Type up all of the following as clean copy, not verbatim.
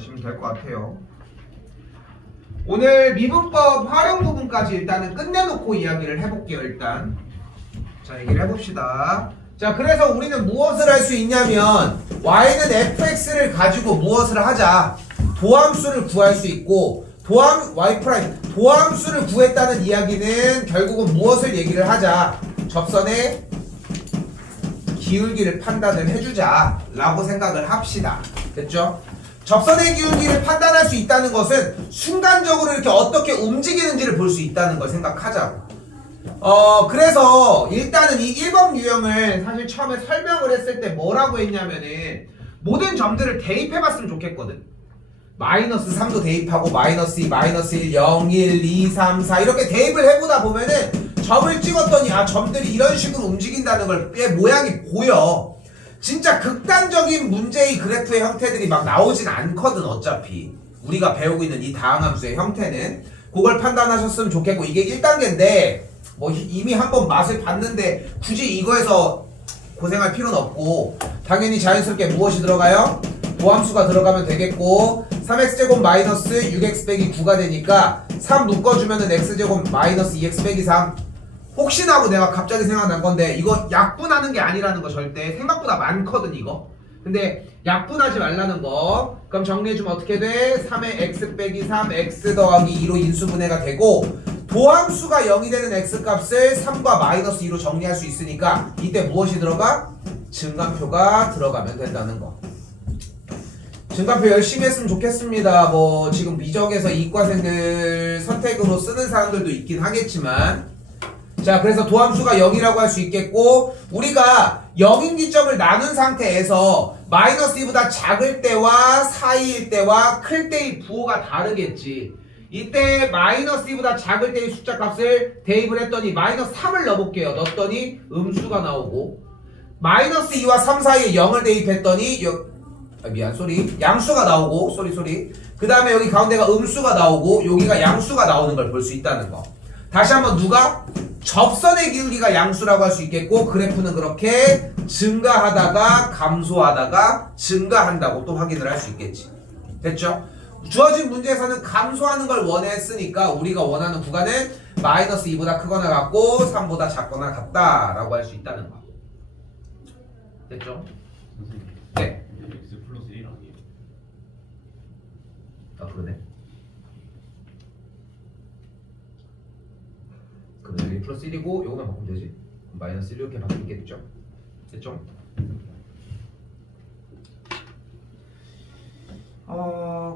하시면 될 것 같아요. 오늘 미분법 활용 부분까지 일단은 끝내놓고 이야기를 해볼게요. 일단 자, 얘기를 해봅시다. 자, 그래서 우리는 무엇을 할 수 있냐면 y는 fx를 가지고 무엇을 하자. 도함수를 구할 수 있고 y' 도함수를 구했다는 이야기는 결국은 무엇을 얘기를 하자. 접선의 기울기를 판단을 해주자 라고 생각을 합시다. 됐죠? 접선의 기울기를 판단할 수 있다는 것은 순간적으로 이렇게 어떻게 움직이는지를 볼 수 있다는 걸 생각하자고. 그래서 일단은 이 1번 유형을 사실 처음에 설명을 했을 때 뭐라고 했냐면은 모든 점들을 대입해봤으면 좋겠거든. 마이너스 3도 대입하고 마이너스 2, 마이너스 1, 0, 1, 2, 3, 4 이렇게 대입을 해보다 보면은 점을 찍었더니 아 점들이 이런 식으로 움직인다는 걸 모양이 보여. 진짜 극단적인 문제의 그래프의 형태들이 막 나오진 않거든. 어차피 우리가 배우고 있는 이 다항함수의 형태는 그걸 판단하셨으면 좋겠고, 이게 1단계인데 뭐 이미 한번 맛을 봤는데 굳이 이거에서 고생할 필요는 없고, 당연히 자연스럽게 무엇이 들어가요? 도함수가 들어가면 되겠고, 3x제곱 마이너스 6x 빼기 9가 되니까 3 묶어주면은 x제곱 마이너스 2x 빼기 3. 혹시나 하고 내가 갑자기 생각난 건데 이거 약분하는 게 아니라는 거 절대 생각보다 많거든 이거. 근데 약분하지 말라는 거. 그럼 정리해주면 어떻게 돼? 3의 x 빼기 3 x 더하기 2로 인수분해가 되고, 도함수가 0이 되는 x값을 3과 마이너스 2로 정리할 수 있으니까 이때 무엇이 들어가? 증간표가 들어가면 된다는 거. 증간표 열심히 했으면 좋겠습니다. 뭐 지금 미적에서 이과생들 선택으로 쓰는 사람들도 있긴 하겠지만, 자, 그래서 도함수가 0이라고 할 수 있겠고, 우리가 0인 기점을 나눈 상태에서 마이너스 2보다 작을 때와 사이일 때와 클 때의 부호가 다르겠지. 이때 마이너스 2보다 작을 때의 숫자 값을 대입을 했더니 마이너스 3을 넣어볼게요. 넣었더니 음수가 나오고, 마이너스 2와 3 사이에 0을 대입했더니 양수가 나오고, 그 다음에 여기 가운데가 음수가 나오고 여기가 양수가 나오는 걸 볼 수 있다는 거. 다시 한번 누가? 접선의 기울기가 양수라고 할 수 있겠고, 그래프는 그렇게 증가하다가 감소하다가 증가한다고 또 확인을 할 수 있겠지. 됐죠? 주어진 문제에서는 감소하는 걸 원했으니까 우리가 원하는 구간은 마이너스 2보다 크거나 같고 3보다 작거나 같다라고 할 수 있다는 거. 됐죠? 네. x 플러스 1 아니에요? 아, 그러네. 그러면 1 플러스 1이고 요거만 바꾸면 되지. 마이너스 1 이렇게 바뀌겠죠. 됐죠?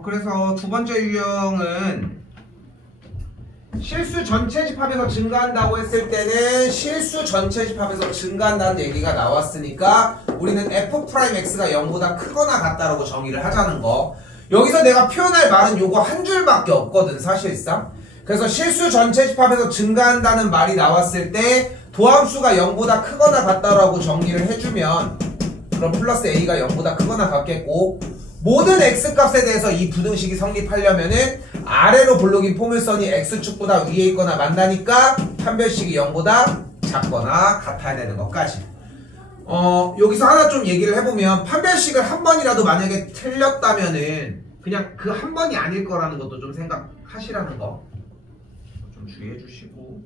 그래서 두 번째 유형은 실수 전체 집합에서 증가한다고 했을 때는 실수 전체 집합에서 증가한다는 얘기가 나왔으니까 우리는 f'x가 0보다 크거나 같다라고 정의를 하자는 거. 여기서 내가 표현할 말은 요거 한 줄밖에 없거든 사실상. 그래서 실수 전체 집합에서 증가한다는 말이 나왔을 때 도함수가 0보다 크거나 같다라고 정리를 해주면 그럼 플러스 a가 0보다 크거나 같겠고, 모든 x값에 대해서 이 부등식이 성립하려면은 아래로 볼록인 포물선이 x축보다 위에 있거나 만나니까 판별식이 0보다 작거나 같아야 되는 것까지. 여기서 하나 좀 얘기를 해보면, 판별식을 한 번이라도 만약에 틀렸다면은 그냥 그 한 번이 아닐 거라는 것도 좀 생각하시라는 거 좀 주의해 주시고.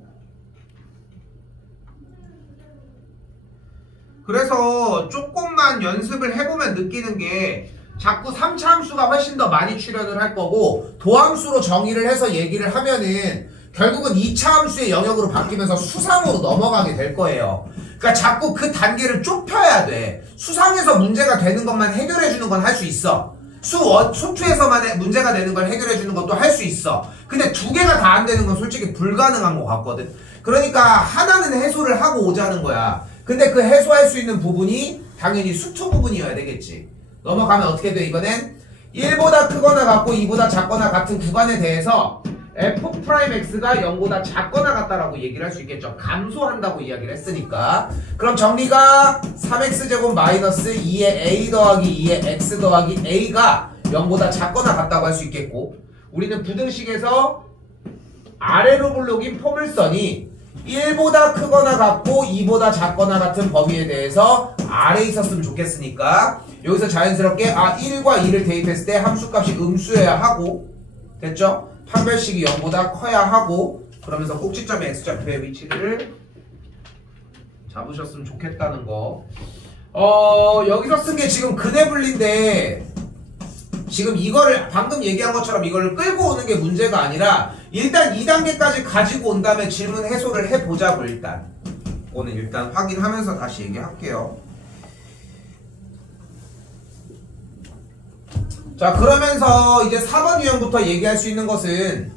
그래서 조금만 연습을 해보면 느끼는 게, 자꾸 3차 함수가 훨씬 더 많이 출현을 할 거고, 도함수로 정의를 해서 얘기를 하면은 결국은 2차 함수의 영역으로 바뀌면서 수상으로 넘어가게 될 거예요. 그러니까 자꾸 그 단계를 좁혀야 돼. 수상에서 문제가 되는 것만 해결해 주는 건 할 수 있어. 수투에서만 문제가 되는 걸 해결해 주는 것도 할 수 있어. 근데 두 개가 다 안 되는 건 솔직히 불가능한 것 같거든. 그러니까 하나는 해소를 하고 오자는 거야. 근데 그 해소할 수 있는 부분이 당연히 수투 부분이어야 되겠지. 넘어가면 어떻게 돼? 이번엔 1보다 크거나 같고 2보다 작거나 같은 구간에 대해서 f'x가 0보다 작거나 같다라고 얘기를 할 수 있겠죠. 감소한다고 이야기를 했으니까. 그럼 정리가 3x제곱 마이너스 2의 a 더하기 2의 x 더하기 a가 0보다 작거나 같다고 할 수 있겠고, 우리는 부등식에서 아래로 볼록인 포물선이 1보다 크거나 같고 2보다 작거나 같은 범위에 대해서 R에 있었으면 좋겠으니까 여기서 자연스럽게 1과 2를 대입했을 때 함수값이 음수여야 하고 됐죠? 판별식이 0보다 커야 하고 그러면서 꼭지점의 X좌표의 위치를 잡으셨으면 좋겠다는 거. 여기서 쓴 게 지금 근해분리인데 지금 이거를 방금 얘기한 것처럼 이거를 끌고 오는 게 문제가 아니라 일단 2단계까지 가지고 온 다음에 질문 해소를 해보자고 일단. 오늘 일단 확인하면서 다시 얘기할게요. 자 그러면서 이제 4번 유형부터 얘기할 수 있는 것은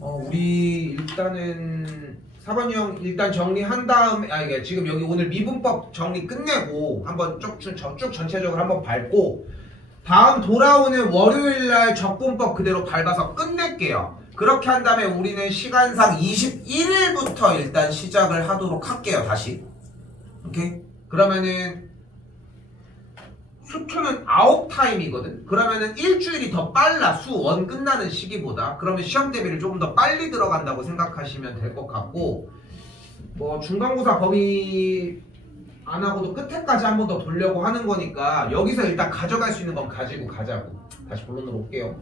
우리 일단은 4번 유형 일단 정리한 다음에 이게 지금 여기 오늘 미분법 정리 끝내고 한번 쭉 전체적으로 한번 밟고 다음 돌아오는 월요일날 적분법 그대로 밟아서 끝낼게요. 그렇게 한 다음에 우리는 시간상 21일부터 일단 시작을 하도록 할게요. 다시 오케이? 그러면은 수투는 9타임이거든. 그러면은 일주일이 더 빨라. 수1 끝나는 시기보다. 그러면 시험 대비를 조금 더 빨리 들어간다고 생각하시면 될 것 같고 뭐 중간고사 범위 안 하고도 끝에까지 한 번 더 보려고 하는 거니까 여기서 일단 가져갈 수 있는 건 가지고 가자고. 다시 본론으로 올게요.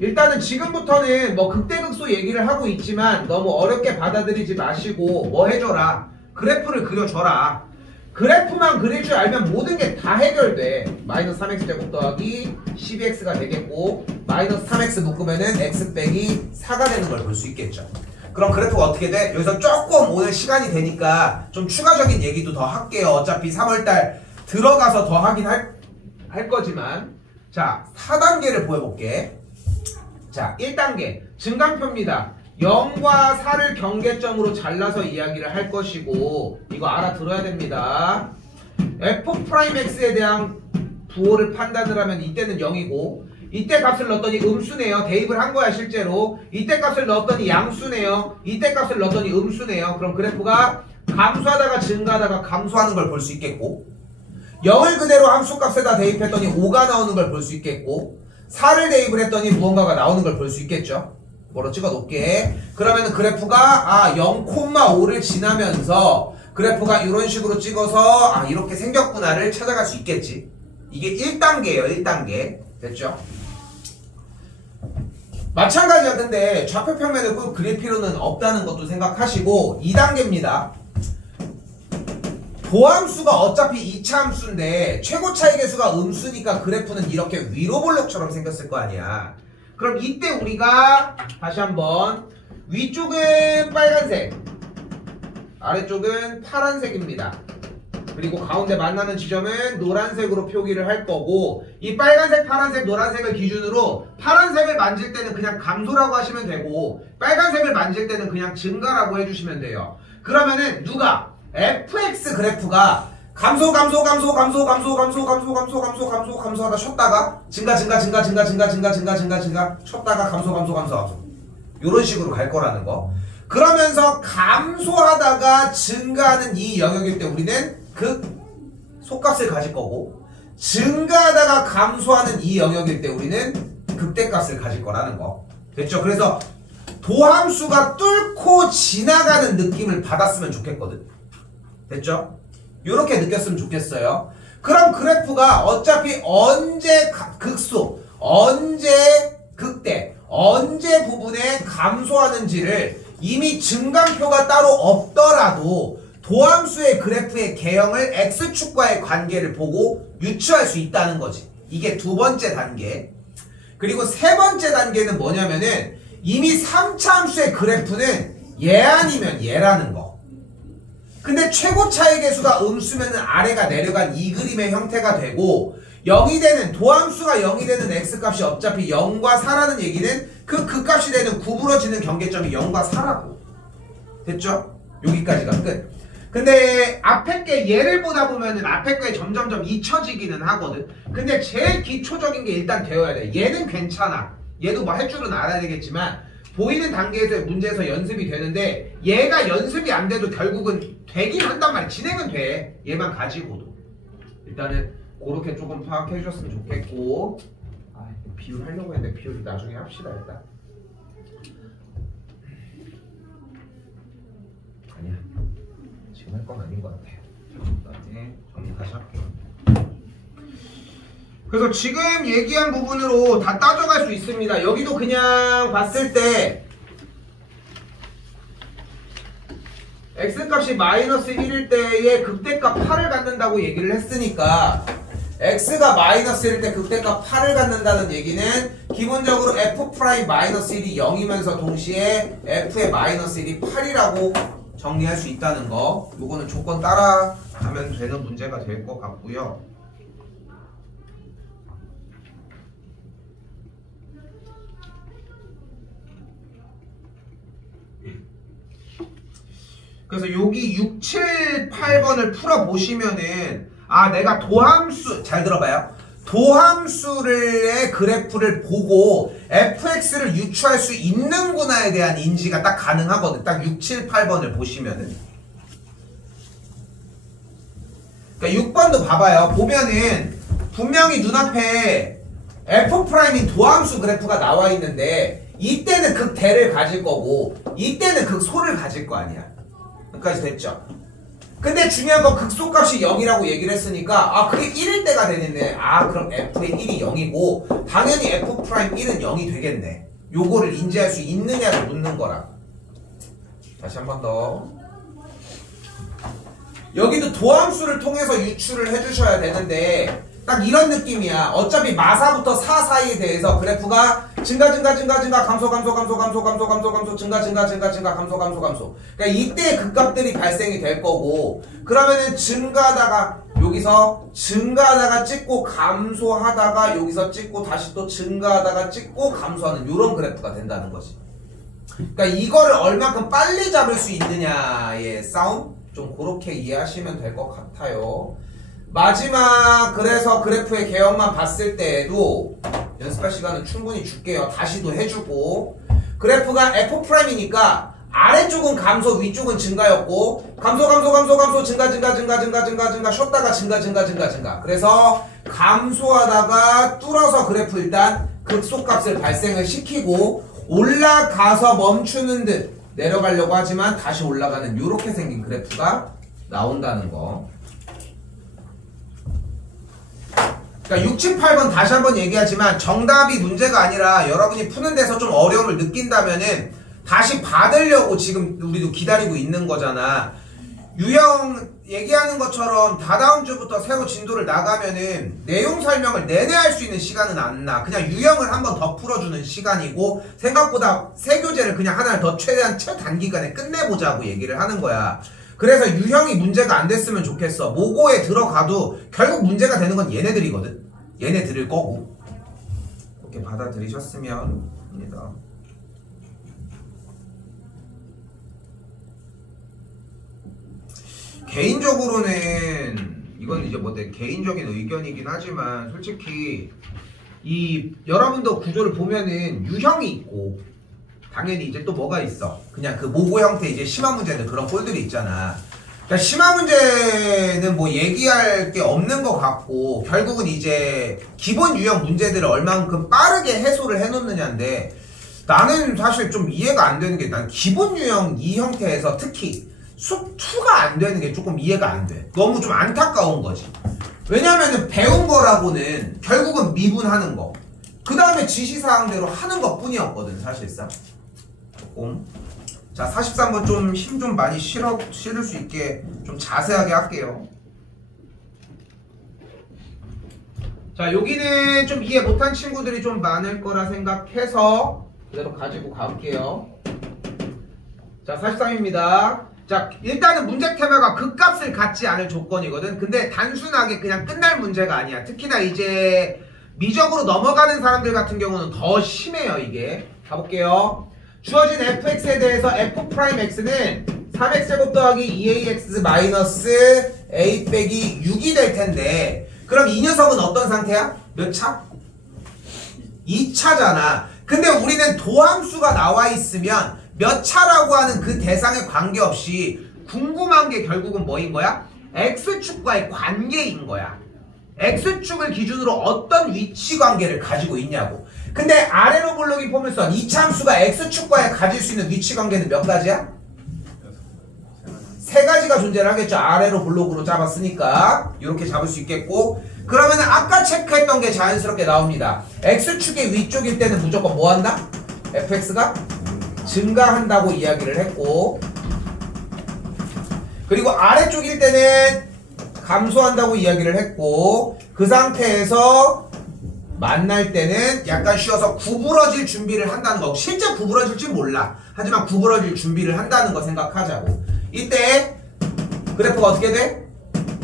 일단은 지금부터는 뭐 극대극소 얘기를 하고 있지만 너무 어렵게 받아들이지 마시고 뭐 해줘라. 그래프를 그려줘라. 그래프만 그릴 줄 알면 모든 게 다 해결돼. 마이너스 3x 제곱 더하기 12x가 되겠고 마이너스 3x 묶으면은 x 빼기 4가 되는 걸 볼 수 있겠죠. 그럼 그래프가 어떻게 돼? 여기서 조금 오늘 시간이 되니까 좀 추가적인 얘기도 더 할게요. 어차피 3월달 들어가서 더 하긴 할 거지만 자 4단계를 보여볼게. 자 1단계 증간표입니다. 0과 4를 경계점으로 잘라서 이야기를 할 것이고 이거 알아들어야 됩니다. f'x에 대한 부호를 판단을 하면 이때는 0이고 이때 값을 넣었더니 음수네요. 대입을 한 거야 실제로. 이때 값을 넣었더니 양수네요. 이때 값을 넣었더니 음수네요. 그럼 그래프가 감소하다가 증가하다가 감소하는 걸 볼 수 있겠고 0을 그대로 함수값에다 대입했더니 5가 나오는 걸 볼 수 있겠고 4를 대입을 했더니 무언가가 나오는 걸 볼 수 있겠죠. 뭐로 찍어 놓을게. 그러면은 그래프가 0,5를 지나면서 그래프가 이런 식으로 찍어서 이렇게 생겼구나를 찾아갈 수 있겠지. 이게 1단계예요. 1단계. 됐죠? 마찬가지야. 근데 좌표 평면을 꼭 그릴 필요는 없다는 것도 생각하시고 2단계입니다. 도함수가 어차피 2차 함수인데 최고 차이 계수가 음수니까 그래프는 이렇게 위로 볼록처럼 생겼을 거 아니야. 그럼 이때 우리가 다시 한번 위쪽은 빨간색 아래쪽은 파란색입니다. 그리고 가운데 만나는 지점은 노란색으로 표기를 할 거고 이 빨간색, 파란색, 노란색을 기준으로 파란색을 만질 때는 그냥 감소라고 하시면 되고 빨간색을 만질 때는 그냥 증가라고 해주시면 돼요. 그러면은 누가 fx 그래프가 감소하다 쉬었다가 증가 쉬었다가 감소 요런 식으로 갈 거라는 거. 그러면서 감소하다가 증가하는 이 영역일 때 우리는 속값을 가질 거고 증가하다가 감소하는 이 영역일 때 우리는 극대값을 가질 거라는 거. 됐죠? 그래서 도함수가 뚫고 지나가는 느낌을 받았으면 좋겠거든. 됐죠? 요렇게 느꼈으면 좋겠어요. 그럼 그래프가 어차피 언제 극소, 언제 극대, 언제 부분에 감소하는지를 이미 증간표가 따로 없더라도 도함수의 그래프의 개형을 x축과의 관계를 보고 유추할 수 있다는 거지. 이게 두 번째 단계. 그리고 세 번째 단계는 뭐냐면은 이미 3차 함수의 그래프는 얘 아니면 얘라는 거. 근데 최고 차이 계수가 음수면은 아래가 내려간 이 그림의 형태가 되고 0이 되는 도함수가 0이 되는 x값이 어차피 0과 4라는 얘기는 극값이 되는 구부러지는 경계점이 0과 4라고. 됐죠? 여기까지가 끝. 근데 앞에 게 얘를 보다 보면은 앞에 게 점점점 잊혀지기는 하거든. 근데 제일 기초적인 게 일단 되어야 돼. 얘는 괜찮아. 얘도 뭐 할 줄은 알아야 되겠지만 보이는 단계에서 문제에서 연습이 되는데 얘가 연습이 안 돼도 결국은 되긴 한단 말이야. 진행은 돼. 얘만 가지고도. 일단은 그렇게 조금 파악해 주셨으면 좋겠고 비율 하려고 했는데 비율 나중에 합시다. 일단 지금 할 건 아닌 것 같아요. 네, 정리 다시 할게요. 그래서 지금 얘기한 부분으로 다 따져갈 수 있습니다. 여기도 그냥 봤을 때 x값이 마이너스 1일 때에 극대값 8을 갖는다고 얘기를 했으니까 x가 마이너스 1일 때 극대값 8을 갖는다는 얘기는 기본적으로 f 프라임 마이너스 1이 0이면서 동시에 f의 마이너스 1이 8이라고 정리할 수 있다는 거. 요거는 조건 따라가면 되는 문제가 될 것 같고요. 그래서 여기 6, 7, 8번을 풀어보시면은 내가 도함수 잘 들어봐요. 도함수의 그래프를 보고 fx를 유추할 수 있는구나에 대한 인지가 딱 가능하거든. 딱 6, 7, 8번을 보시면은. 그러니까 6번도 봐봐요. 보면은 분명히 눈앞에 f'인 도함수 그래프가 나와 있는데 이때는 극대를 가질 거고 이때는 극소를 가질 거 아니야. 여기까지 됐죠? 근데 중요한 건 극소값이 0이라고 얘기를 했으니까 그게 1일 때가 되겠네. 그럼 f의 1이 0이고 당연히 f'1은 0이 되겠네. 요거를 인지할 수 있느냐를 묻는 거라. 다시 한 번 더. 여기도 도함수를 통해서 유추를 해주셔야 되는데 딱 이런 느낌이야. 어차피 마사부터 사 사이에 대해서 그래프가 증가 감소 감소. 그러니까 이때 극값들이 발생이 될 거고 그러면은 증가하다가 여기서 증가하다가 찍고 감소하다가 여기서 찍고 다시 또 증가하다가 찍고 감소하는 이런 그래프가 된다는 거지. 그러니까 이거를 얼마큼 빨리 잡을 수 있느냐의 싸움? 좀 그렇게 이해하시면 될 것 같아요. 마지막 그래서 그래프의 개혁만 봤을 때에도 연습할 시간은 충분히 줄게요. 다시도 해주고 그래프가 f'이니까 아래쪽은 감소 위쪽은 증가였고 감소 증가 쉬었다가 증가 그래서 감소하다가 뚫어서 그래프 일단 극소값을 발생을 시키고 올라가서 멈추는 듯 내려가려고 하지만 다시 올라가는 이렇게 생긴 그래프가 나온다는 거. 그러니까 6, 7, 8번 다시 한번 얘기하지만 정답이 문제가 아니라 여러분이 푸는 데서 좀 어려움을 느낀다면은 다시 받으려고 지금 우리도 기다리고 있는 거잖아. 유형 얘기하는 것처럼 다다음 주부터 새로 진도를 나가면은 내용 설명을 내내 할 수 있는 시간은 안 나. 그냥 유형을 한번 더 풀어주는 시간이고 생각보다 세 교재를 그냥 하나를 더 최대한 최단기간에 끝내보자고 얘기를 하는 거야. 그래서 유형이 문제가 안 됐으면 좋겠어. 모고에 들어가도 결국 문제가 되는 건 얘네들이거든. 얘네들일 거고. 이렇게 받아들이셨으면 합니다. 개인적으로는 이건 이제 뭐 내 개인적인 의견이긴 하지만 솔직히 여러분도 구조를 보면은 유형이 있고 당연히 이제 또 뭐가 있어. 그냥 그 모고 형태 이제 심화 문제들 그런 꼴들이 있잖아. 그러니까 심화 문제는 뭐 얘기할 게 없는 것 같고 결국은 이제 기본 유형 문제들을 얼만큼 빠르게 해소를 해놓느냐인데 나는 사실 좀 이해가 안 되는 게 난 기본 유형 이 형태에서 특히 숲 2가 안 되는 게 조금 이해가 안 돼. 너무 좀 안타까운 거지. 왜냐면은 배운 거라고는 결국은 미분하는 거. 그 다음에 지시사항대로 하는 것 뿐이었거든 사실상. 조금. 자 43번 좀 힘 좀 많이 실을 수 있게 좀 자세하게 할게요. 자 여기는 좀 이해 못한 친구들이 좀 많을 거라 생각해서 그대로 가지고 가볼게요. 자 43입니다. 자 일단은 문제 테마가 극값을 갖지 않을 조건이거든. 근데 단순하게 그냥 끝날 문제가 아니야. 특히나 이제 미적으로 넘어가는 사람들 같은 경우는 더 심해요. 이게 가볼게요. 주어진 fx에 대해서 f'x는 3x제곱 더하기 2ax 마이너스 a 빼기 6이 될 텐데 그럼 이 녀석은 어떤 상태야? 몇 차? 2차잖아. 근데 우리는 도함수가 나와 있으면 몇 차라고 하는 그 대상에 관계없이 궁금한 게 결국은 뭐인 거야? x축과의 관계인 거야. x축을 기준으로 어떤 위치 관계를 가지고 있냐고. 근데 아래로 볼록이 포물선 이차 함수가 x축과에 가질 수 있는 위치 관계는 몇 가지야? 세 가지가 존재를 하겠죠. 아래로 블록으로 잡았으니까 이렇게 잡을 수 있겠고, 그러면 아까 체크했던 게 자연스럽게 나옵니다. x축의 위쪽일 때는 무조건 뭐 한다? fx가 증가한다고 이야기를 했고, 그리고 아래쪽일 때는 감소한다고 이야기를 했고, 그 상태에서 만날 때는 약간 쉬어서 구부러질 준비를 한다는 거. 실제 구부러질지 몰라. 하지만 구부러질 준비를 한다는 거 생각하자고. 이때 그래프가 어떻게 돼?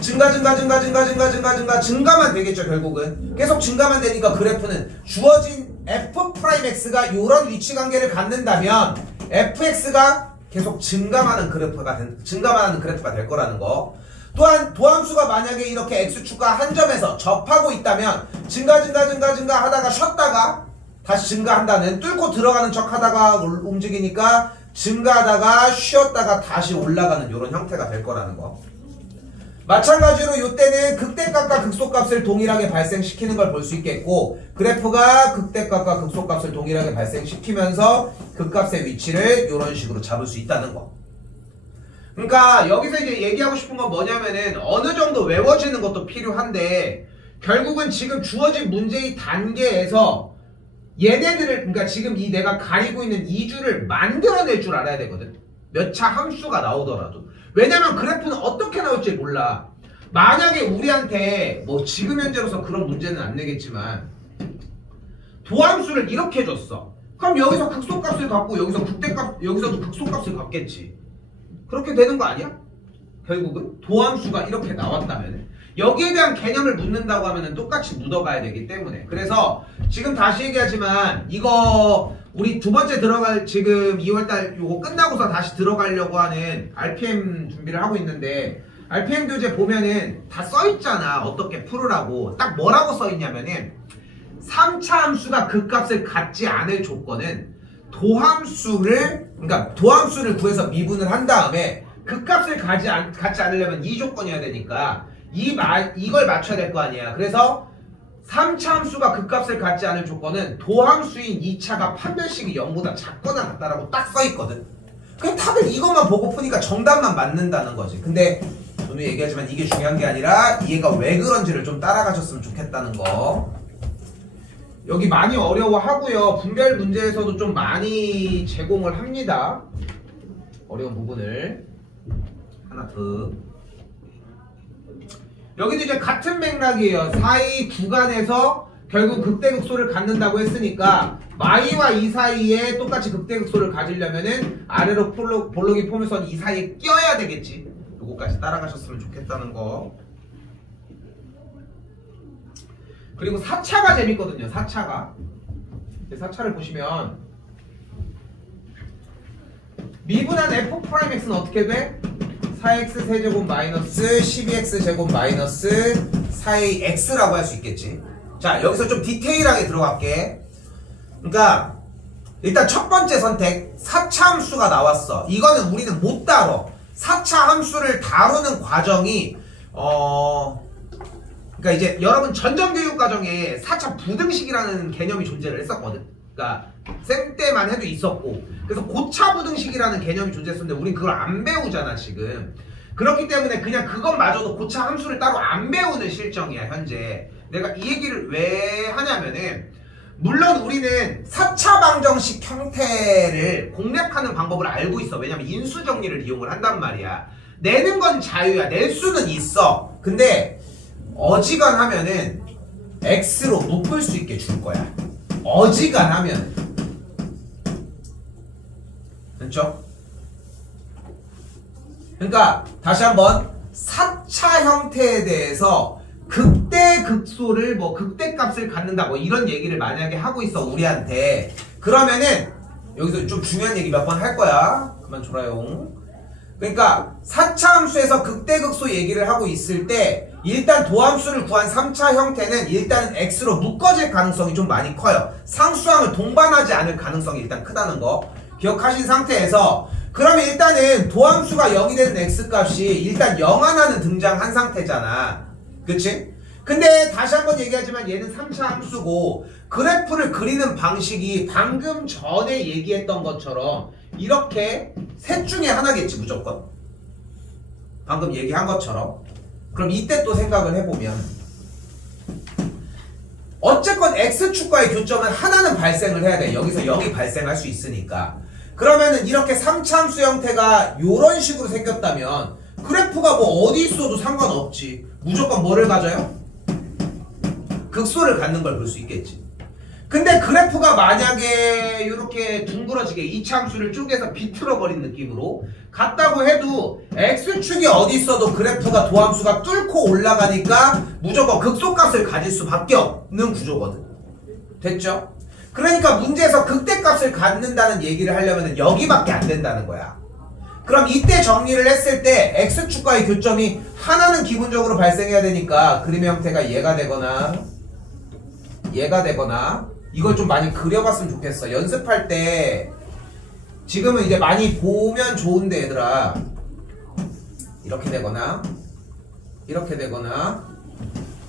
증가만 되겠죠. 결국은 계속 증가만 되니까 그래프는 주어진 f'x가 이런 위치 관계를 갖는다면 fx가 계속 증가하는 그래프가 될 거라는 거. 또한 도함수가 만약에 이렇게 x축과 한 점에서 접하고 있다면 증가 하다가 쉬었다가 다시 증가한다는, 뚫고 들어가는 척 하다가 움직이니까 증가하다가 쉬었다가 다시 올라가는 이런 형태가 될 거라는 거. 마찬가지로 이때는 극대값과 극소값을 동일하게 발생시키는 걸 볼 수 있겠고, 그래프가 극대값과 극소값을 동일하게 발생시키면서 극값의 위치를 이런 식으로 잡을 수 있다는 거. 그러니까 여기서 이제 얘기하고 싶은 건 뭐냐면은 어느 정도 외워지는 것도 필요한데, 결국은 지금 주어진 문제의 단계에서 얘네들을, 그러니까 지금 이 내가 가리고 있는 이 줄을 만들어낼 줄 알아야 되거든. 몇 차 함수가 나오더라도. 왜냐면 그래프는 어떻게 나올지 몰라. 만약에 우리한테 뭐 지금 현재로서 그런 문제는 안 내겠지만 도함수를 이렇게 줬어. 그럼 여기서 극소값을 갖고 여기서도 극소값을 갖겠지. 그렇게 되는 거 아니야? 결국은 도함수가 이렇게 나왔다면 여기에 대한 개념을 묻는다고 하면 똑같이 묻어가야 되기 때문에. 그래서 지금 다시 얘기하지만 이거 우리 두 번째 들어갈, 지금 2월달 요거 끝나고서 다시 들어가려고 하는 RPM 준비를 하고 있는데, RPM 교재 보면은 다 써있잖아. 어떻게 풀으라고. 딱 뭐라고 써있냐면은 3차 함수가 극값을 갖지 않을 조건은 그러니까 도함수를 구해서 미분을 한 다음에 극값을 갖지 않으려면 이 조건이어야 되니까 이걸 맞춰야 될 거 아니야. 그래서 3차 함수가 극값을 갖지 않을 조건은 도함수인 2차가 판별식이 0보다 작거나 같다라고 딱 써있거든. 그냥 다들 이것만 보고 푸니까 정답만 맞는다는 거지. 근데 오늘 얘기하지만 이게 중요한 게 아니라 얘가 왜 그런지를 좀 따라가셨으면 좋겠다는 거. 여기 많이 어려워하고요. 분별 문제에서도 좀 많이 제공을 합니다. 어려운 부분을. 하나 더. 여기도 이제 같은 맥락이에요. 사이 구간에서 결국 극대극소를 갖는다고 했으니까 y와 이 사이에 똑같이 극대극소를 가지려면은 아래로 볼록이 포물선 이 사이에 껴야 되겠지. 요거까지 따라가셨으면 좋겠다는 거. 그리고 4차가 재밌거든요. 4차가. 4차를 보시면 미분한 f'x는 어떻게 돼? 4x 세제곱 마이너스 12x 제곱 마이너스 4ax라고 할 수 있겠지. 자, 여기서 좀 디테일하게 들어갈게. 그러니까 일단 첫 번째 선택 4차 함수가 나왔어. 이거는 우리는 못 다뤄. 4차 함수를 다루는 과정이 그러니까 이제 여러분 전정교육 과정에 4차 부등식이라는 개념이 존재를 했었거든. 그러니까 쌤 때만 해도 있었고, 그래서 고차 부등식이라는 개념이 존재했었는데 우린 그걸 안 배우잖아 지금. 그렇기 때문에 그냥 그것마저도 고차 함수를 따로 안 배우는 실정이야 현재. 내가 이 얘기를 왜 하냐면은, 물론 우리는 4차 방정식 형태를 공략하는 방법을 알고 있어. 왜냐면 인수 정리를 이용을 한단 말이야. 내는 건 자유야. 낼 수는 있어. 근데 어지간하면은 x로 묶을 수 있게 줄 거야. 어지간하면. 됐죠? 그러니까 다시 한번 4차 형태에 대해서 극대극소를 뭐 극대값을 갖는다 뭐 이런 얘기를 만약에 하고 있어 우리한테. 그러면은 여기서 좀 중요한 얘기 몇 번 할 거야. 그만 줘라요. 그러니까 4차 함수에서 극대극소 얘기를 하고 있을 때 일단 도함수를 구한 3차 형태는 일단 x로 묶어질 가능성이 좀 많이 커요. 상수항을 동반하지 않을 가능성이 일단 크다는 거 기억하신 상태에서, 그러면 일단은 도함수가 0이 되는 x값이 일단 0 하나는 등장한 상태잖아. 그치? 근데 다시 한번 얘기하지만 얘는 3차 함수고 그래프를 그리는 방식이 방금 전에 얘기했던 것처럼 이렇게 셋 중에 하나겠지 무조건. 방금 얘기한 것처럼. 그럼 이때 또 생각을 해보면 어쨌건 X축과의 교점은 하나는 발생을 해야 돼. 여기서 여기 발생할 수 있으니까. 그러면은 이렇게 3차 함수 형태가 이런 식으로 생겼다면 그래프가 뭐 어디 있어도 상관없지. 무조건 뭐를 가져요? 극소를 갖는 걸 볼 수 있겠지. 근데 그래프가 만약에 이렇게 둥그러지게 2차 함수를 쪼개서 비틀어버린 느낌으로 갔다고 해도 X축이 어디 있어도 그래프가 도함수가 뚫고 올라가니까 무조건 극소값을 가질 수밖에 없는 구조거든. 됐죠? 그러니까 문제에서 극대값을 갖는다는 얘기를 하려면 여기밖에 안 된다는 거야. 그럼 이때 정리를 했을 때 X축과의 교점이 하나는 기본적으로 발생해야 되니까 그림의 형태가 얘가 되거나 얘가 되거나 이걸 좀 많이 그려봤으면 좋겠어. 연습할 때 지금은 이제 많이 보면 좋은데 얘들아 이렇게 되거나 이렇게 되거나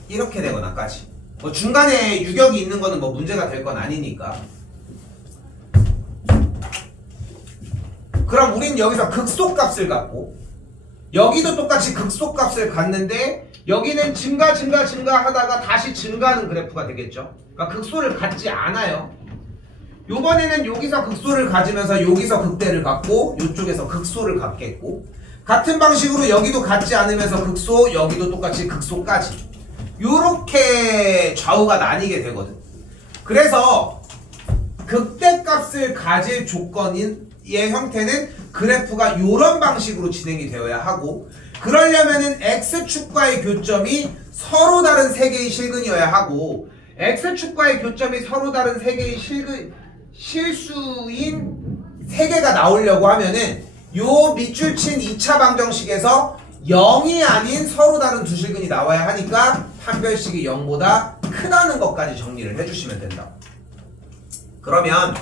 이렇게 되거나까지 뭐 중간에 유격이 있는 거는 뭐 문제가 될 건 아니니까. 그럼 우린 여기서 극소값을 갖고 여기도 똑같이 극소값을 갖는데 여기는 증가 하다가 다시 증가하는 그래프가 되겠죠. 그러니까 극소를 갖지 않아요. 요번에는 여기서 극소를 가지면서 여기서 극대를 갖고 이쪽에서 극소를 갖겠고 같은 방식으로 여기도 갖지 않으면서 극소 여기도 똑같이 극소까지 요렇게 좌우가 나뉘게 되거든. 그래서 극대값을 가질 조건인 의 형태는 그래프가 요런 방식으로 진행이 되어야 하고 그러려면은 X축과의 교점이 서로 다른 세 개의 실근이어야 하고 X축과의 교점이 서로 다른 세 개의 실수인 세 개가 나오려고 하면은 요 밑줄 친 2차 방정식에서 0이 아닌 서로 다른 두 실근이 나와야 하니까 판별식이 0보다 크다는 것까지 정리를 해주시면 된다. 그러면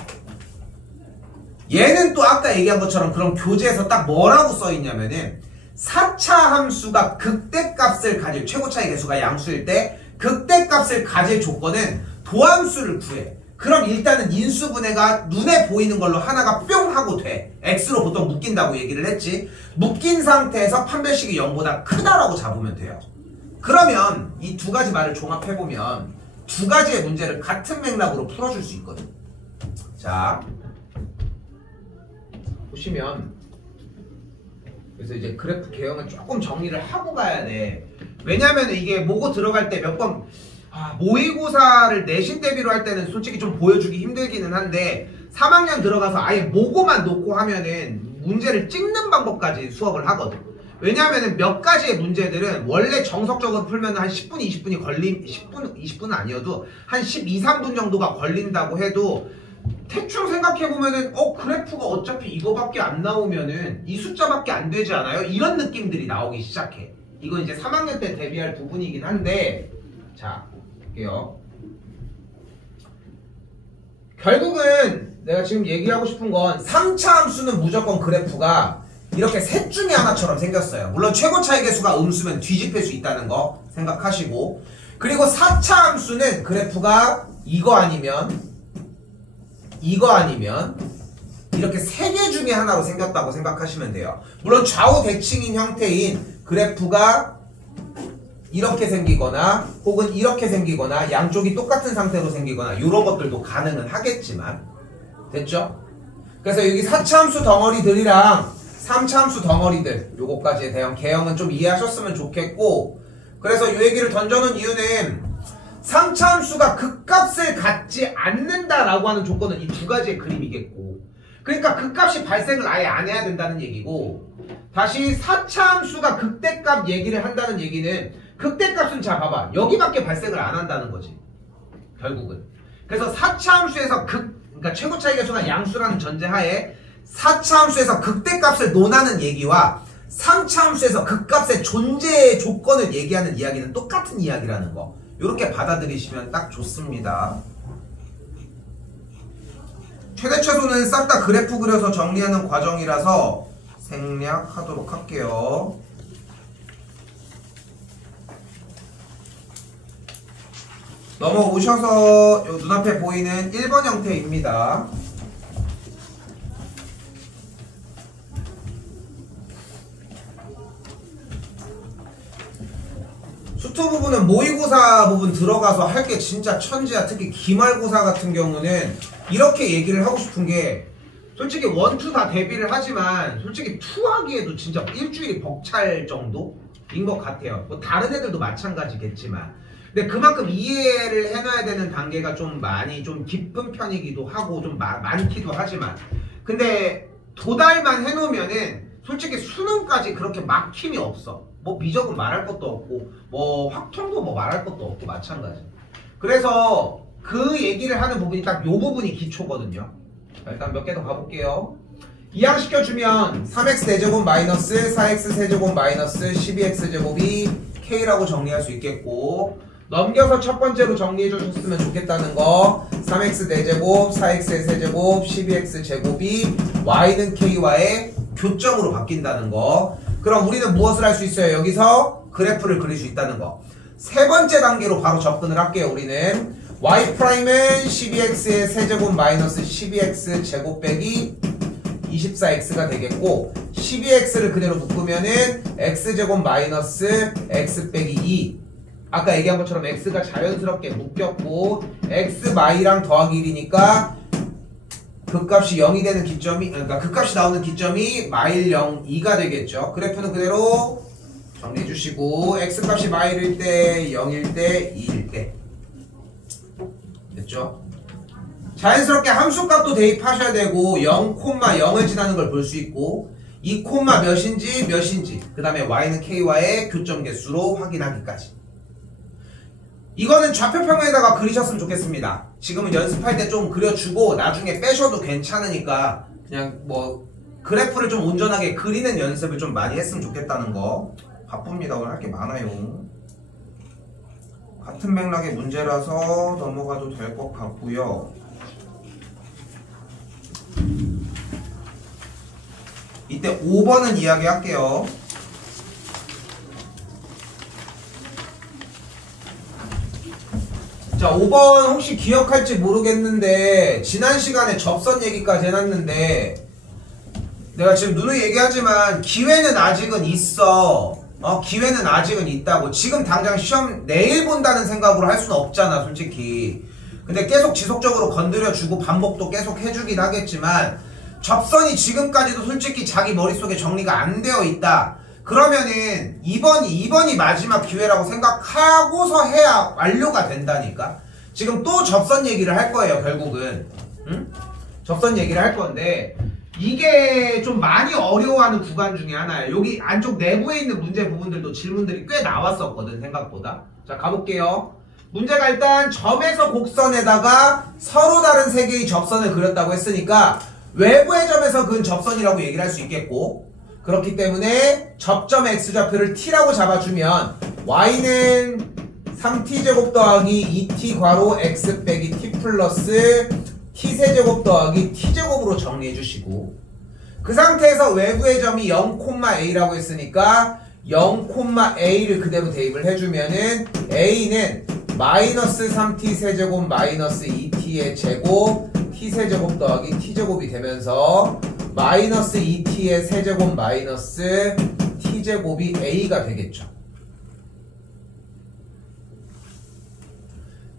얘는 또 아까 얘기한 것처럼 그럼 교재에서 딱 뭐라고 써있냐면은 4차 함수가 극대값을 가질 최고차의 개수가 양수일 때 극대값을 가질 조건은 도함수를 구해. 그럼 일단은 인수분해가 눈에 보이는 걸로 하나가 뿅 하고 돼. X로 보통 묶인다고 얘기를 했지. 묶인 상태에서 판별식이 0보다 크다라고 잡으면 돼요. 그러면 이 두 가지 말을 종합해보면 두 가지의 문제를 같은 맥락으로 풀어줄 수 있거든. 자 보시면 그래서 이제 그래프 개형을 조금 정리를 하고 가야 돼. 왜냐면 이게 모고 들어갈 때 몇 번 모의고사를 내신 대비로 할 때는 솔직히 좀 보여주기 힘들기는 한데 3학년 들어가서 아예 모고만 놓고 하면은 문제를 찍는 방법까지 수업을 하거든. 왜냐면은 몇 가지의 문제들은 원래 정석적으로 풀면 한 10분, 20분이 20분은 아니어도 한 12, 3분 정도가 걸린다고 해도 대충 생각해보면은 그래프가 어차피 이거밖에 안 나오면은 이 숫자밖에 안 되지 않아요? 이런 느낌들이 나오기 시작해. 이건 이제 3학년 때 대비할 부분이긴 한데 자 볼게요. 결국은 내가 지금 얘기하고 싶은 건 3차 함수는 무조건 그래프가 이렇게 셋 중에 하나처럼 생겼어요. 물론 최고차의 개수가 음수면 뒤집힐 수 있다는 거 생각하시고 그리고 4차 함수는 그래프가 이거 아니면 이렇게 세 개 중에 하나로 생겼다고 생각하시면 돼요. 물론 좌우 대칭인 형태인 그래프가 이렇게 생기거나 혹은 이렇게 생기거나 양쪽이 똑같은 상태로 생기거나 이런 것들도 가능은 하겠지만 됐죠? 그래서 여기 4차 함수 덩어리들이랑 3차 함수 덩어리들 요거까지에 대한 개형은 좀 이해하셨으면 좋겠고 그래서 이 얘기를 던져놓은 이유는 3차 함수가 극값을 갖지 않는다라고 하는 조건은 이 두 가지의 그림이겠고 그러니까 극값이 발생을 아예 안 해야 된다는 얘기고 다시 4차 함수가 극대값 얘기를 한다는 얘기는 극대값은 자 봐봐 여기밖에 발생을 안 한다는 거지 결국은. 그래서 4차 함수에서 그러니까 최고차의 개수가 양수라는 전제하에 4차 함수에서 극대값을 논하는 얘기와 3차 함수에서 극값의 존재의 조건을 얘기하는 이야기는 똑같은 이야기라는 거 이렇게 받아들이시면 딱 좋습니다. 최대 최소는 싹 다 그래프 그려서 정리하는 과정이라서 생략하도록 할게요. 넘어오셔서 요 눈앞에 보이는 1번 형태입니다. 테스트 부분은 모의고사 부분 들어가서 할 게 진짜 천지야. 특히 기말고사 같은 경우는 이렇게 얘기를 하고 싶은 게 솔직히 1, 2 다 대비를 하지만 솔직히 2 하기에도 진짜 일주일이 벅찰 정도인 것 같아요. 뭐 다른 애들도 마찬가지겠지만 근데 그만큼 이해를 해놔야 되는 단계가 좀 많이 좀 깊은 편이기도 하고 좀 많기도 하지만 근데 도달만 해놓으면은 솔직히 수능까지 그렇게 막힘이 없어. 뭐 미적은 말할 것도 없고 뭐 확통도 뭐 말할 것도 없고 마찬가지. 그래서 그 얘기를 하는 부분이 딱 요 부분이 기초거든요. 자, 일단 몇 개 더 가볼게요. 이항시켜주면 3x 대제곱 마이너스 4x 세제곱 마이너스 12x제곱이 k라고 정리할 수 있겠고 넘겨서 첫 번째로 정리해 주셨으면 좋겠다는 거 3x 대제곱 4x의 세제곱 12x제곱이 y는 k와의 교점으로 바뀐다는 거. 그럼 우리는 무엇을 할 수 있어요? 여기서 그래프를 그릴 수 있다는 거. 세 번째 단계로 바로 접근을 할게요. 우리는 y 프라임은 12x의 세제곱 마이너스 12x 제곱 빼기 24x가 되겠고 12x를 그대로 묶으면은 x제곱 마이너스 x 빼기 2 아까 얘기한 것처럼 x가 자연스럽게 묶였고 x 마이랑 더하기 1이니까 극값이 0이 되는 기점이 그러니까 극값이 나오는 기점이 마일 0, 2가 되겠죠. 그래프는 그대로 정리해 주시고 x값이 마일일 때 0일 때 2일 때 됐죠? 자연스럽게 함수값도 대입하셔야 되고 0,0을 지나는 걸 볼 수 있고 2, 몇인지 그 다음에 y는 k와의 교점 개수로 확인하기까지. 이거는 좌표평면에다가 그리셨으면 좋겠습니다. 지금은 연습할 때 좀 그려주고 나중에 빼셔도 괜찮으니까 그냥 뭐 그래프를 좀 온전하게 그리는 연습을 좀 많이 했으면 좋겠다는 거. 바쁩니다. 오늘 할 게 많아요. 같은 맥락의 문제라서 넘어가도 될 것 같고요. 이때 5번은 이야기할게요. 자, 5번 혹시 기억할지 모르겠는데 지난 시간에 접선 얘기까지 해놨는데 내가 지금 누누이 얘기하지만 기회는 아직은 있어. 기회는 아직은 있다고. 지금 당장 시험 내일 본다는 생각으로 할 수는 없잖아 솔직히. 근데 계속 지속적으로 건드려주고 반복도 계속 해주긴 하겠지만 접선이 지금까지도 솔직히 자기 머릿속에 정리가 안 되어 있다. 그러면은 2번이 마지막 기회라고 생각하고서 해야 완료가 된다니까. 지금 또 접선 얘기를 할 거예요 결국은. 응? 접선 얘기를 할 건데 이게 좀 많이 어려워하는 구간 중에 하나예요. 여기 안쪽 내부에 있는 문제 부분들도 질문들이 꽤 나왔었거든 생각보다. 자 가볼게요. 문제가 일단 점에서 곡선에다가 서로 다른 세 개의 접선을 그렸다고 했으니까 외부의 점에서 그은 접선이라고 얘기를 할 수 있겠고 그렇기 때문에 접점의 x좌표를 t라고 잡아주면 y는 3t제곱 더하기 2t 괄호 x 빼기 t 플러스 t세제곱 더하기 t제곱으로 정리해 주시고 그 상태에서 외부의 점이 0,a라고 했으니까 0,a를 그대로 대입을 해주면은 a는 마이너스 3t 세제곱 마이너스 2t의 제곱 t세제곱 더하기 t제곱이 되면서 마이너스 2t의 세제곱 마이너스 t제곱이 a가 되겠죠.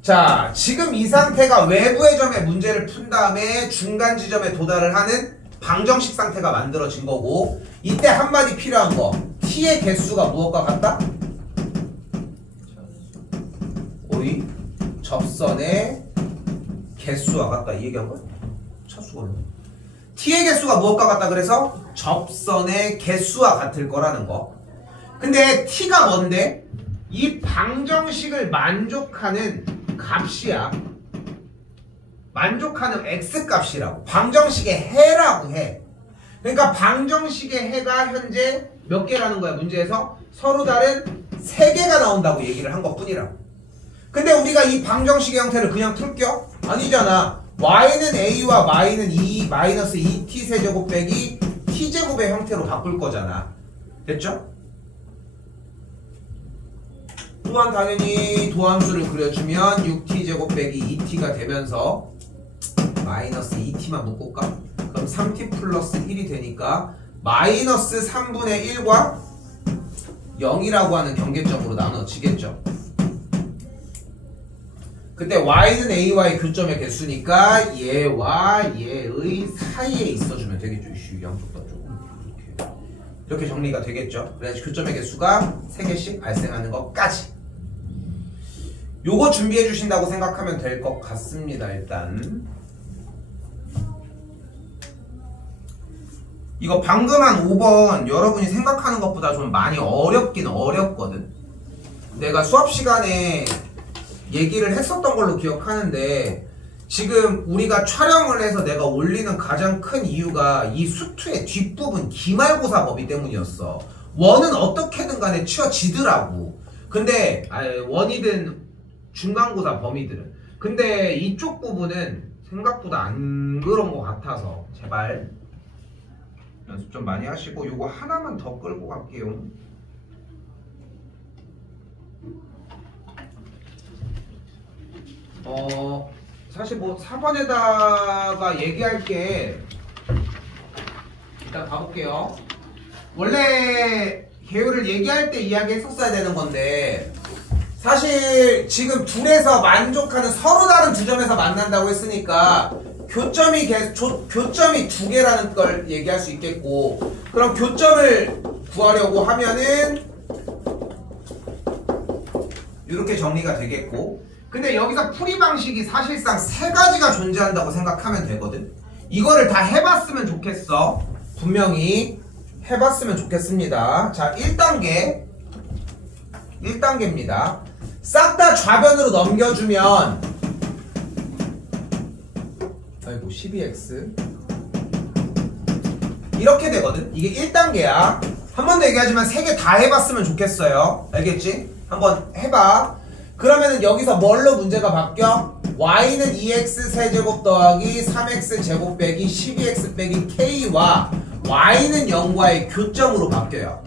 자, 지금 이 상태가 외부의 점의 문제를 푼 다음에 중간 지점에 도달을 하는 방정식 상태가 만들어진 거고 이때 한마디 필요한 거 t의 개수가 무엇과 같다? 우리 접선의 개수와 같다 이 얘기한 거야? 차수거든. t의 개수가 무엇과 같다 그래서 접선의 개수와 같을 거라는 거. 근데 t가 뭔데? 이 방정식을 만족하는 값이야. 만족하는 x값이라고. 방정식의 해라고 해. 그러니까 방정식의 해가 현재 몇 개라는 거야 문제에서? 서로 다른 3개가 나온다고 얘기를 한 것뿐이라고. 근데 우리가 이 방정식의 형태를 그냥 풀겨? 아니잖아. y는 a와 y는 2 마이너스 2t 세제곱 빼기 t제곱의 형태로 바꿀 거잖아. 됐죠? 또한 당연히 도함수를 그려주면 6t제곱 빼기 2t가 되면서 마이너스 2t만 묶을까? 그럼 3t 플러스 1이 되니까 마이너스 3분의 1과 0이라고 하는 경계점으로 나눠지겠죠. 그때 y는 a와의 교점의 개수니까 얘와 얘의 사이에 있어주면 되겠죠. 양쪽 다 조금 이렇게 정리가 되겠죠. 그래야지 교점의 개수가 3개씩 발생하는 것까지. 요거 준비해 주신다고 생각하면 될 것 같습니다. 일단 이거 방금 한 5번 여러분이 생각하는 것보다 좀 많이 어렵긴 어렵거든. 내가 수업 시간에 얘기를 했었던 걸로 기억하는데 지금 우리가 촬영을 해서 내가 올리는 가장 큰 이유가 이 수투의 뒷부분 기말고사법이 때문이었어. 원은 어떻게든 간에 치워지더라고. 근데 원이든 중간고사 범위들은. 근데 이쪽 부분은 생각보다 안 그런 것 같아서 제발 연습 좀 많이 하시고 요거 하나만 더 끌고 갈게요. 사실 뭐 4번에다가 얘기할 게 일단 가볼게요. 원래 개요를 얘기할 때 이야기했었어야 되는 건데 사실 지금 둘에서 만족하는 서로 다른 두 점에서 만난다고 했으니까 교점이 2개라는 걸 얘기할 수 있겠고, 그럼 교점을 구하려고 하면은 이렇게 정리가 되겠고, 근데 여기서 풀이 방식이 사실상 3가지가 존재한다고 생각하면 되거든. 이거를 다 해봤으면 좋겠어. 분명히 해봤으면 좋겠습니다. 자, 1단계입니다. 싹 다 좌변으로 넘겨주면, 아이고 12x 이렇게 되거든. 이게 1단계야. 한 번 더 얘기하지만 3개 다 해봤으면 좋겠어요. 알겠지? 한번 해봐. 그러면은 여기서 뭘로 문제가 바뀌어? y는 2x 세제곱 더하기 3x 제곱 빼기 12x 빼기 k와 y는 0과의 교점으로 바뀌어요.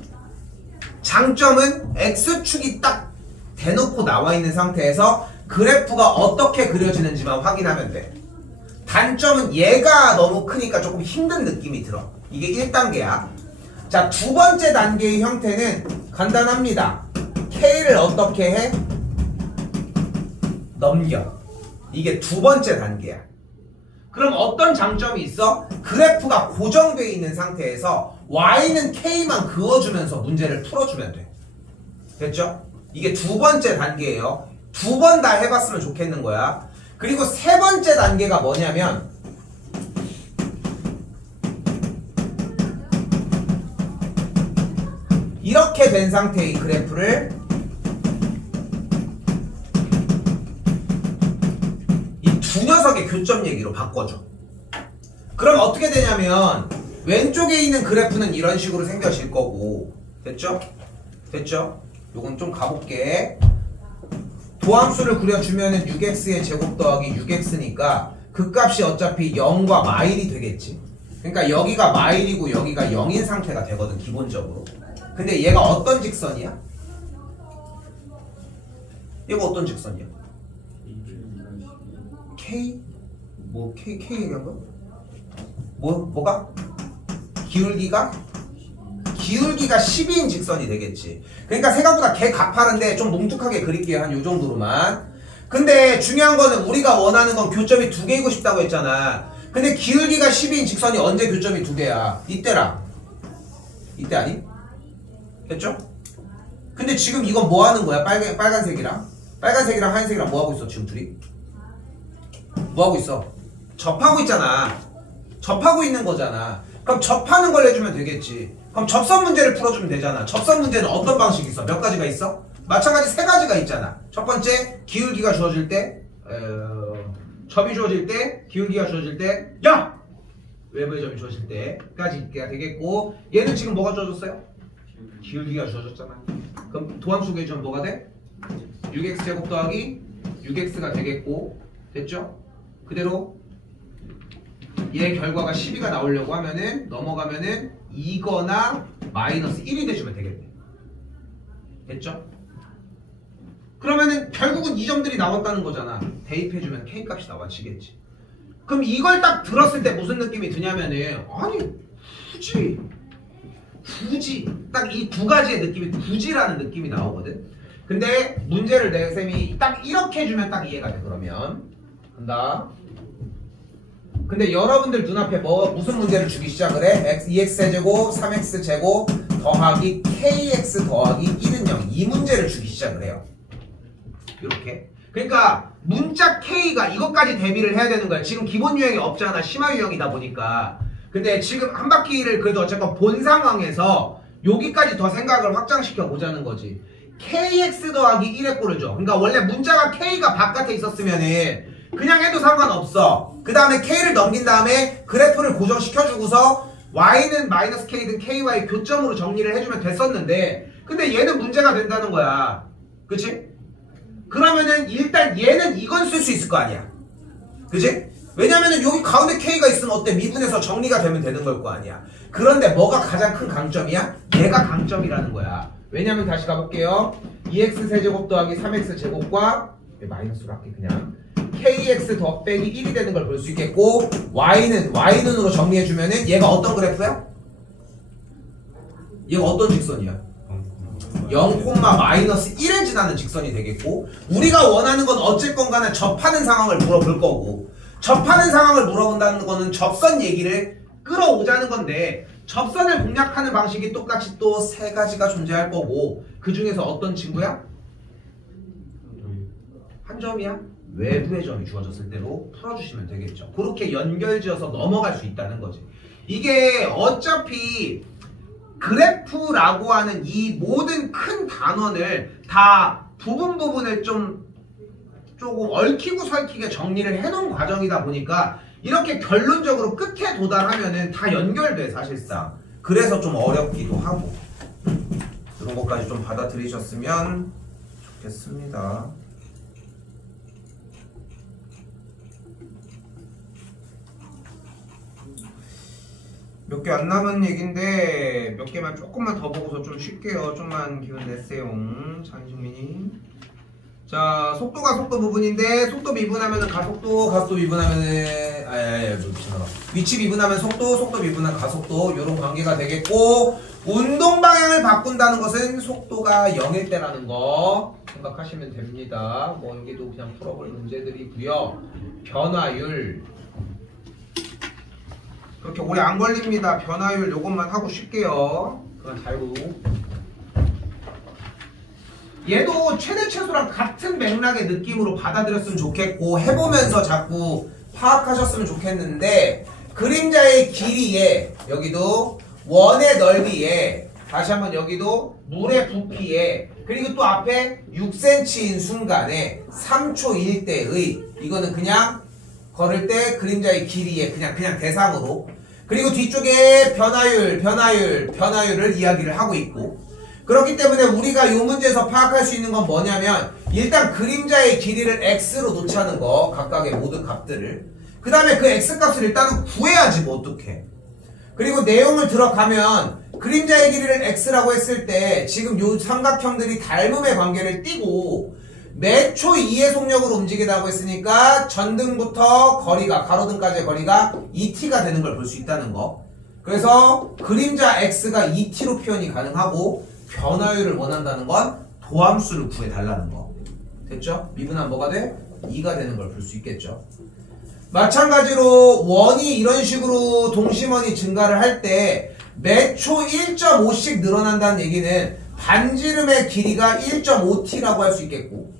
장점은 x축이 딱 대놓고 나와 있는 상태에서 그래프가 어떻게 그려지는지만 확인하면 돼. 단점은 얘가 너무 크니까 조금 힘든 느낌이 들어. 이게 1단계야. 자, 두 번째 단계의 형태는 간단합니다. k를 어떻게 해? 넘겨. 이게 두 번째 단계야. 그럼 어떤 장점이 있어? 그래프가 고정되어 있는 상태에서 y는 k만 그어주면서 문제를 풀어주면 돼. 됐죠? 이게 두 번째 단계예요. 2번 다 해봤으면 좋겠는 거야. 그리고 세 번째 단계가 뭐냐면 이렇게 된 상태의 그래프를 이 두 녀석의 교점 얘기로 바꿔줘. 그럼 어떻게 되냐면 왼쪽에 있는 그래프는 이런 식으로 생겨질 거고, 됐죠? 됐죠? 요건 좀 가볼게. 도함수를 그려주면은 6x의 제곱 더하기 6x니까 그 값이 어차피 0과 마일이 되겠지. 그러니까 여기가 마일이고 여기가 0인 상태가 되거든, 기본적으로. 근데 얘가 어떤 직선이야? 얘가 어떤 직선이야? K? K 얘기한 거야? 뭐가? 기울기가 12인 직선이 되겠지. 그러니까 생각보다 개 가파른데 좀 뭉툭하게 그릴게요. 한 요 정도로만. 근데 중요한 거는 우리가 원하는 건 교점이 2개이고 싶다고 했잖아. 근데 기울기가 12인 직선이 언제 교점이 2개야? 이때랑. 이때 아니? 됐죠? 근데 지금 이건 뭐 하는 거야? 빨간색이랑 하얀색이랑 뭐 하고 있어? 지금 둘이? 뭐 하고 있어? 접하고 있잖아. 접하고 있는 거잖아. 그럼 접하는 걸 해주면 되겠지. 그럼 접선 문제를 풀어주면 되잖아. 접선 문제는 어떤 방식이 있어? 몇 가지가 있어? 마찬가지 3가지가 있잖아. 첫 번째, 기울기가 주어질 때, 점이 주어질 때, 기울기가 주어질 때, 야! 외부의 점이 주어질 때까지 되겠고, 얘는 지금 뭐가 주어졌어요? 기울기가 주어졌잖아. 그럼 도함수의 점 뭐가 돼? 6x 제곱 더하기 6x가 되겠고, 됐죠? 그대로 얘 결과가 12가 나오려고 하면은 넘어가면은 2거나 마이너스 1이 돼주면 되겠네. 됐죠? 그러면은 결국은 이 점들이 나왔다는 거잖아. 대입해주면 K값이 나와지겠지. 그럼 이걸 딱 들었을 때 무슨 느낌이 드냐면은, 아니 굳이 굳이 딱 이 두 가지의 느낌이 굳이라는 느낌이 나오거든. 근데 문제를 쌤이 딱 이렇게 해주면 딱 이해가 돼. 그러면 간다. 근데 여러분들 눈앞에 무슨 문제를 주기 시작을 해? 2x제곱 3x제곱 더하기 kx 더하기 1은 0 이 문제를 주기 시작을 해요. 이렇게. 그러니까 문자 k가 이것까지 대비를 해야 되는 거야. 지금 기본 유형이 없잖아. 심화 유형이다 보니까. 근데 지금 한 바퀴를 그래도 어쨌건 본 상황에서 여기까지 더 생각을 확장시켜 보자는 거지. kx 더하기 1의 꼴을 줘. 그러니까 원래 문자가 k가 바깥에 있었으면은 그냥 해도 상관없어. 그 다음에 k를 넘긴 다음에 그래프를 고정시켜주고서 y는 마이너스 k든 ky 교점으로 정리를 해주면 됐었는데 근데 얘는 문제가 된다는 거야. 그치? 그러면은 일단 얘는 이건 쓸 수 있을 거 아니야. 그치? 왜냐면은 여기 가운데 k가 있으면 어때? 미분에서 정리가 되면 되는 걸 거 아니야. 그런데 뭐가 가장 큰 강점이야? 얘가 강점이라는 거야. 왜냐면 다시 가볼게요. 2x 세제곱 더하기 3x 제곱과 마이너스로 할게 그냥 kx 더 빼기 1이 되는 걸 볼 수 있겠고 y는으로 정리해주면은 얘가 어떤 그래프야? 얘가 어떤 직선이야? 0,-1을 지나는 직선이 되겠고 우리가 원하는 건 어쨌건 간에 접하는 상황을 물어볼 거고 접하는 상황을 물어본다는 거는 접선 얘기를 끌어오자는 건데 접선을 공략하는 방식이 똑같이 또 세 가지가 존재할 거고 그 중에서 어떤 친구야? 한 점이야? 외부의 점이 주어졌을 때로 풀어주시면 되겠죠. 그렇게 연결지어서 넘어갈 수 있다는 거지. 이게 어차피 그래프라고 하는 이 모든 큰 단원을 다 부분을 조금 얽히고 설키게 정리를 해놓은 과정이다 보니까 이렇게 결론적으로 끝에 도달하면은 다 연결돼 사실상. 그래서 좀 어렵기도 하고 이런 것까지 좀 받아들이셨으면 좋겠습니다. 몇 개 안 남은 얘긴데 몇 개만 조금만 더 보고서 좀 쉴게요. 좀만 기운 내세요. 장희중민이. 자, 속도가 속도 부분인데 속도 미분하면은 가속도 미분하면은 위치 미분하면 속도 미분하면 가속도 이런 관계가 되겠고 운동 방향을 바꾼다는 것은 속도가 0일 때라는 거 생각하시면 됩니다. 뭐 여기도 그냥 풀어볼 문제들이고요. 변화율 그렇게 오래 안 걸립니다. 변화율 요것만 하고 쉴게요. 그건 자유. 얘도 최대 최소랑 같은 맥락의 느낌으로 받아들였으면 좋겠고 해보면서 자꾸 파악하셨으면 좋겠는데 그림자의 길이에 여기도 원의 넓이에 다시 한번 여기도 물의 부피에 그리고 또 앞에 6cm인 순간에 3초일 때의 이거는 그냥 걸을 때 그림자의 길이에 그냥 대상으로 그리고 뒤쪽에 변화율을 이야기를 하고 있고 그렇기 때문에 우리가 이 문제에서 파악할 수 있는 건 뭐냐면 일단 그림자의 길이를 x로 놓자는 거 각각의 모든 값들을 그 다음에 그 x값을 일단은 구해야지 뭐 어떡해. 그리고 내용을 들어가면 그림자의 길이를 x라고 했을 때 지금 요 삼각형들이 닮음의 관계를 띠고 몇 초 2의 속력으로 움직이다고 했으니까 전등부터 거리가 가로등까지의 거리가 2t가 되는 걸 볼 수 있다는 거. 그래서 그림자 x가 2t로 표현이 가능하고 변화율을 원한다는 건 도함수를 구해달라는 거. 됐죠? 미분하면 뭐가 돼? 2가 되는 걸 볼 수 있겠죠. 마찬가지로 원이 이런 식으로 동심원이 증가를 할 때 몇 초 1.5씩 늘어난다는 얘기는 반지름의 길이가 1.5t라고 할 수 있겠고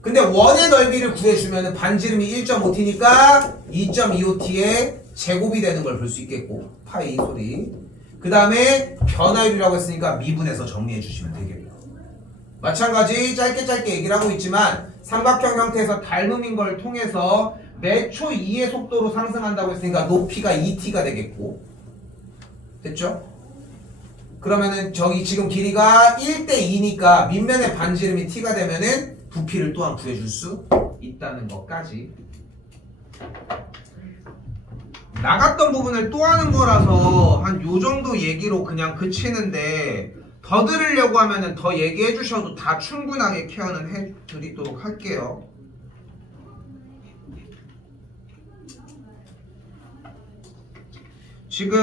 근데 원의 넓이를 구해주면 반지름이 1.5t니까 2.25t의 제곱이 되는 걸 볼 수 있겠고 파이 소리 그 다음에 변화율이라고 했으니까 미분해서 정리해 주시면 되겠고 마찬가지 짧게 얘기를 하고 있지만 삼각형 형태에서 닮음인 걸 통해서 몇 초 2의 속도로 상승한다고 했으니까 높이가 2t가 되겠고 됐죠? 그러면은 저기 지금 길이가 1대2니까 밑면의 반지름이 t가 되면은 부피를 또한 구해줄 수 있다는 것까지 나갔던 부분을 또 하는 거라서 한 요 정도 얘기로 그냥 그치는데 더 들으려고 하면은 더 얘기해 주셔도 다 충분하게 케어는 해 드리도록 할게요. 지금